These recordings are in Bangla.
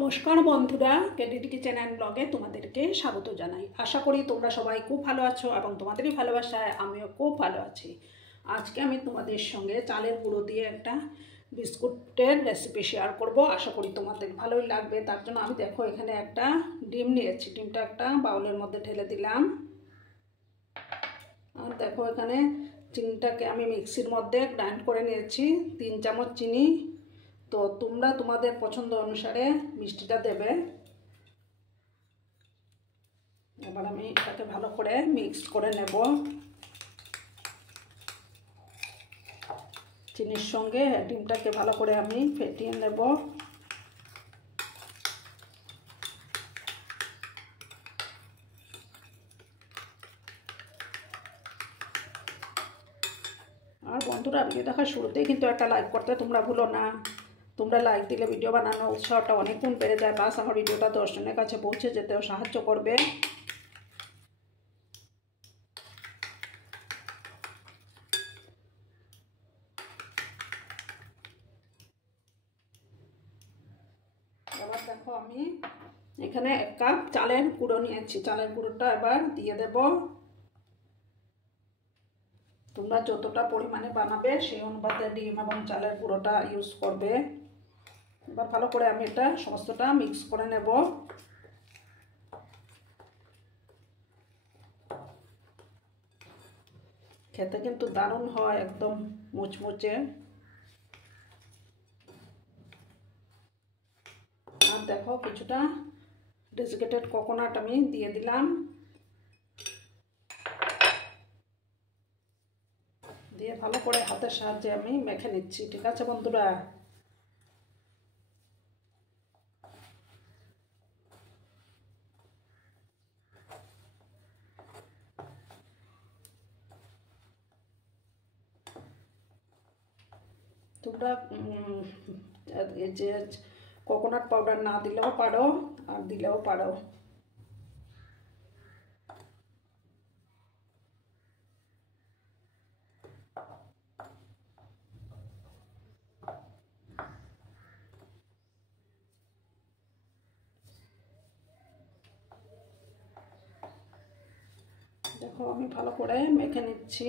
নমস্কার বন্ধুরা, কেডিডি কিচেন অ্যান্ড ব্লগে তোমাদেরকে স্বাগত জানাই। আশা করি তোমরা সবাই খুব ভালো আছো এবং তোমাদেরই ভালোবাসায় আমিও খুব ভালো আছি। আজকে আমি তোমাদের সঙ্গে চালের গুঁড়ো দিয়ে একটা বিস্কুটের রেসিপি শেয়ার করব। আশা করি তোমাদের ভালোই লাগবে। তার জন্য আমি দেখো এখানে একটা ডিম নিয়েছি। ডিমটা একটা বাউলের মধ্যে ঢেলে দিলাম। আর দেখো এখানে চিনিটাকে আমি মিক্সির মধ্যে গ্রাইন্ড করে নিয়েছি, 3 চামচ চিনি। তো তোমরা তোমাদের পছন্দ অনুসারে মিষ্টিটা দেবে। এবার আমি এটাকে ভালো করে মিক্স করে নেব। চিনির সঙ্গে ডিমটাকে ভালো করে আমি ফেটিয়ে নেব। আর বন্ধুরা, ভিডিও দেখার শুরুতেই কিন্তু একটা লাইক করতে তোমরা ভুলো না। তোমরা লাইক দিলে ভিডিও বানানোর উৎসাহটা অনেক গুণ বেড়ে যায়, প্লাস আমার ভিডিওটা 10 জনের কাছে পৌঁছে যেতেও সাহায্য করবে। এবার দেখো আমি এখানে 1 কাপ চালের গুঁড়ো নিয়েছি। চালের গুঁড়োটা এবার দিয়ে দেব। তোমরা যতটা পরিমাণে বানাবে সেই অনুপাতে ডিম এবং চালের গুঁড়োটা ইউজ করবে। এবার ভালো করে আমি এটা সমস্তটা মিক্স করে নেব। খেতে কিন্তু দারুণ হয়, একদম মুচমুচে। আর দেখো কিছুটা ডেসিকেটেড কোকোনাট আমি দিয়ে দিলাম। দিয়ে ভালো করে হাতের সাহায্যে আমি মেখে নিচ্ছি। ঠিক আছে বন্ধুরা? তোমরা এই যে কোকোনাট পাউডার না দিলেও পারো, আর দিলেও পারো। দেখো আমি ভালো করে মেখে নিচ্ছি।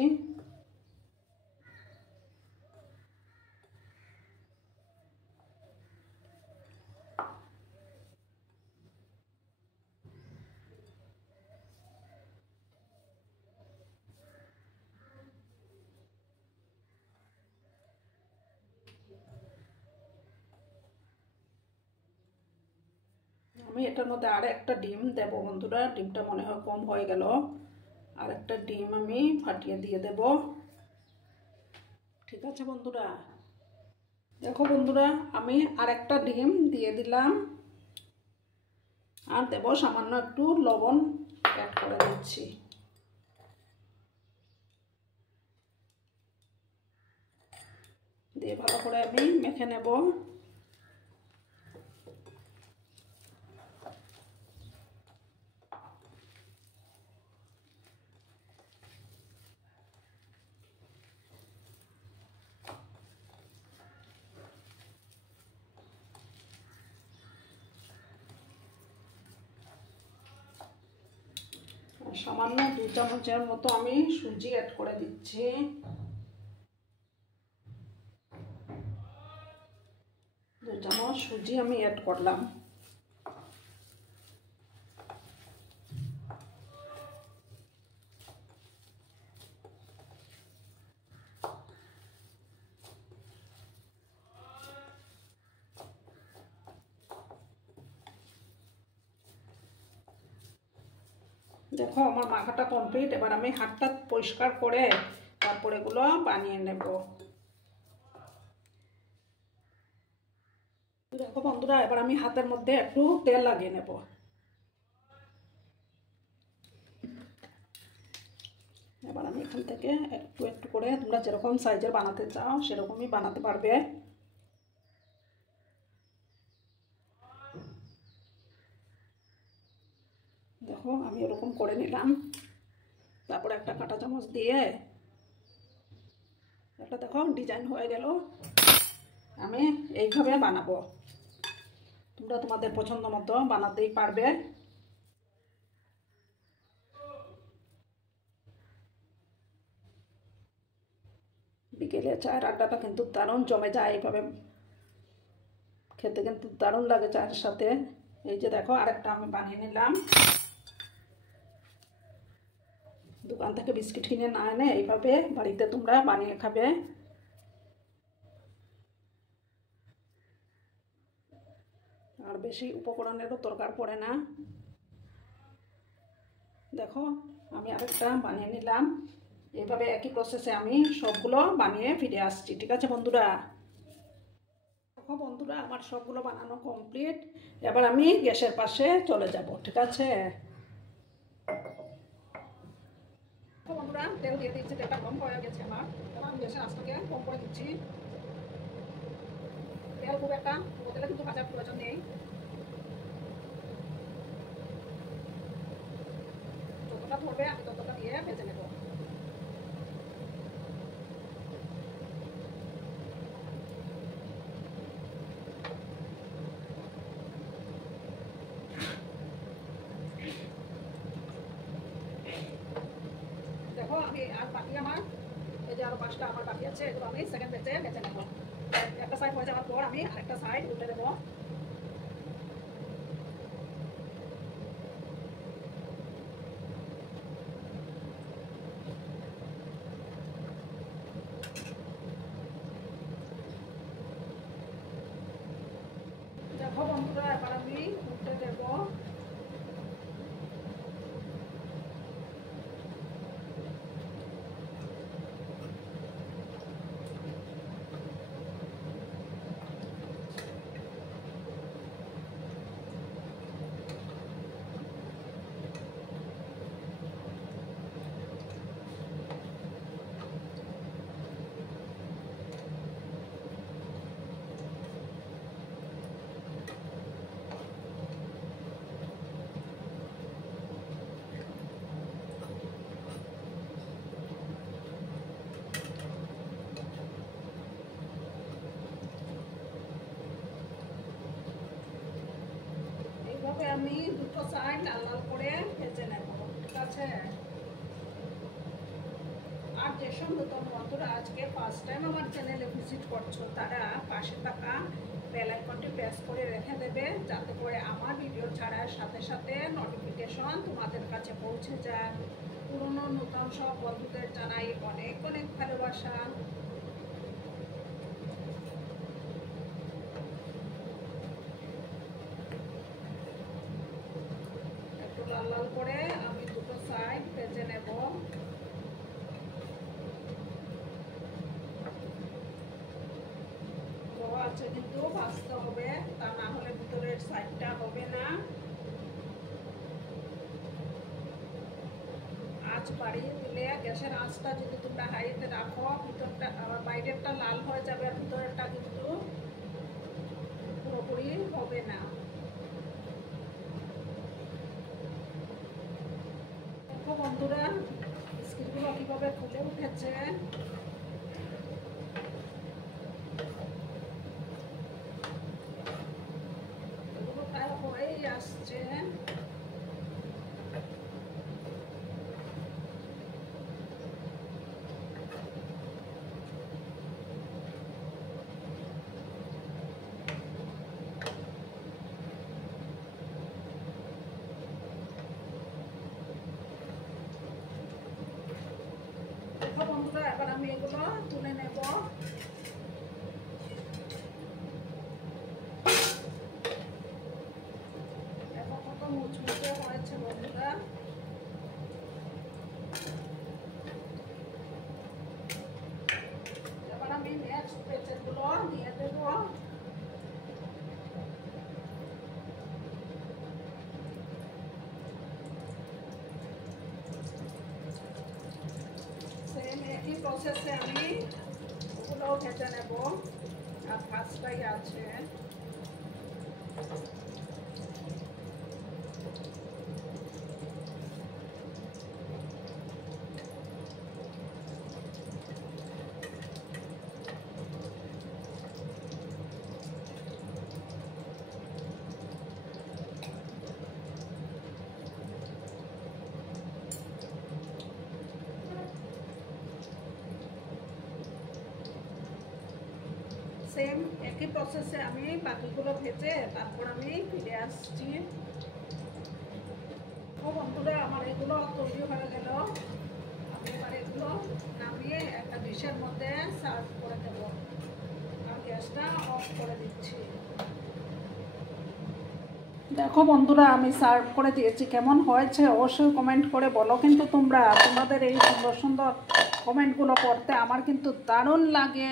আমি এটার মধ্যে আর একটা ডিম দেব বন্ধুরা। ডিমটা মনে হয় কম হয়ে গেল। আর একটা ডিম আমি ফাটিয়ে দিয়ে দেব। ঠিক আছে বন্ধুরা? দেখো বন্ধুরা, আমি আর একটা ডিম দিয়ে দিলাম। আর দেব সামান্য একটু লবণ অ্যাড করে দিচ্ছি। দিয়ে ভালো করে আমি মেখে নেব। সামান্য 2 চামচের মতো আমি সুজি অ্যাড করে দিচ্ছি। সুজি আমি অ্যাড করলাম। দেখো আমার মাখাটা কমপ্লিট। এবার আমি হাতটা পরিষ্কার করে তারপর এগুলো বানিয়ে নেব। দেখো বন্ধুরা, এবার আমি হাতের মধ্যে একটু তেল লাগিয়ে নেব। এবার আমি এখান থেকে একটু একটু করে তোমরা যেরকম সাইজের বানাতে চাও সেরকমই বানাতে পারবে। দেখো আমি এরকম করে নিলাম। তারপর একটা কাঁটা চামচ দিয়ে একটা দেখো ডিজাইন হয়ে গেল। আমি এইভাবে বানাবো। তোমরা তোমাদের পছন্দ মতো বানাতেই পারবে। বিকেলে চায়ের আড্ডাটা কিন্তু দারুণ জমে যায়, এইভাবে খেতে কিন্তু দারুণ লাগে চায়ের সাথে। এই যে দেখো আরেকটা আমি বানিয়ে নিলাম। দোকান থেকে বিস্কিট কিনে না এনে এইভাবে বাড়িতে তোমরা বানিয়ে খাবে। আর বেশি উপকরণেরও দরকার পড়ে না। দেখো আমি আরেকটা বানিয়ে নিলাম। এইভাবে একই প্রসেসে আমি সবগুলো বানিয়ে ফিরে আসছি। ঠিক আছে বন্ধুরা? দেখো বন্ধুরা আমার সবগুলো বানানো কমপ্লিট। এবার আমি গ্যাসের পাশে চলে যাব। ঠিক আছে বন্ধুরা, তেল দিয়ে দিচ্ছি। তেলটা গরম হয়ে গেছে আমার। এবার আমি গ্যাসের আঁচটাকে কম করে দিচ্ছি। তেল খুব একটা তেলে কিন্তু ভাজার প্রয়োজন নেই। যতটা ধরবে আমি ততটা দিয়ে ভেজে নেব। দেখো আমি আর বাকি আমার এই যে আরো 5টা আমার বাকি আছে, এগুলো আমি সেকেন্ড ব্যাচে ভেজে নেব। একটা সাইড হয়ে যাওয়ার পর আমি আরেকটা সাইড উল্টে দেবো। দেখো বন্ধুরা এবার আমি উল্টে দেবো। এইভাবে আমি দুটো সাইড লাল লাল করে ভেজে নেব। ঠিক আছে? আর যেসব নতুন বন্ধুরা আজকে ফার্স্ট টাইম আমার চ্যানেলে ভিজিট করছো, তারা পাশে থাকা বেল আইকনটি প্রেস করে রেখে দেবে, যাতে করে আমার ভিডিও ছাড়ার সাথে সাথে নোটিফিকেশন তোমাদের কাছে পৌঁছে যায়। পুরনো নতুন সব বন্ধুদের জানাই অনেক অনেক ভালোবাসা। একটু লাল লাল করে আমি দুটো সাইড ভেজে নেব। আছে কিন্তু ভাজতে হবে, তা না হলে ভিতরের সাইডটা হবে না। আঁচ বাড়িয়ে দিলে, গ্যাসের আঁচটা যদি তোমরা হাইতে রাখো, ভিতরটা আবার বাইরেরটা লাল হয়ে যাবে আর ভিতরেরটা কিন্তু পুরোপুরি হবে না। দেখো বন্ধুরা বিস্কিটগুলো কিভাবে ফুলে উঠেছে। এগুলো প্রায় হয়েই আসছে। বন্ধুরা এবার আমি এগুলো তুলে নেব। এখন কত মুচমুচে হয়েছে বন্ধুরা। এবার আমি নেক্সট পেঁচেগুলো দিয়ে দেব। একই প্রসেসে আমি ওগুলোও ভেজে নেব। আর পাঁচটাই আছে। সেম একই প্রসেসে আমি বাকিগুলো ভেজে তারপর আমি ফিরে আসছি। ও বন্ধুরা, আমার এগুলো তৈরি হয়ে গেল। আমি এবার এগুলো নামিয়ে একটা ডিশের মধ্যে সার্ভ করে দেবো। আর গ্যাসটা অফ করে দিচ্ছি। দেখো বন্ধুরা, আমি সার্ভ করে দিয়েছি। কেমন হয়েছে অবশ্যই কমেন্ট করে বলো। কিন্তু তোমাদের এই সুন্দর সুন্দর কমেন্টগুলো পড়তে আমার কিন্তু দারুণ লাগে।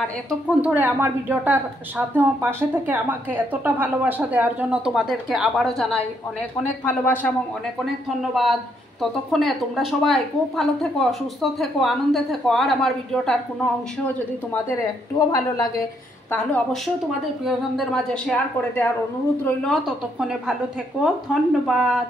আর এতক্ষণ ধরে আমার ভিডিওটার সাথে পাশে থেকে আমাকে এতটা ভালোবাসা দেওয়ার জন্য তোমাদেরকে আবারও জানাই অনেক অনেক ভালোবাসা এবং অনেক অনেক ধন্যবাদ। ততক্ষণে তোমরা সবাই খুব ভালো থেকো, সুস্থ থেকো, আনন্দে থেকো। আর আমার ভিডিওটার কোনো অংশ যদি তোমাদের একটুও ভালো লাগে তাহলে অবশ্যই তোমাদের প্রিয়জনদের মাঝে শেয়ার করে দেওয়ার অনুরোধ রইল। ততক্ষণে ভালো থেকো, ধন্যবাদ।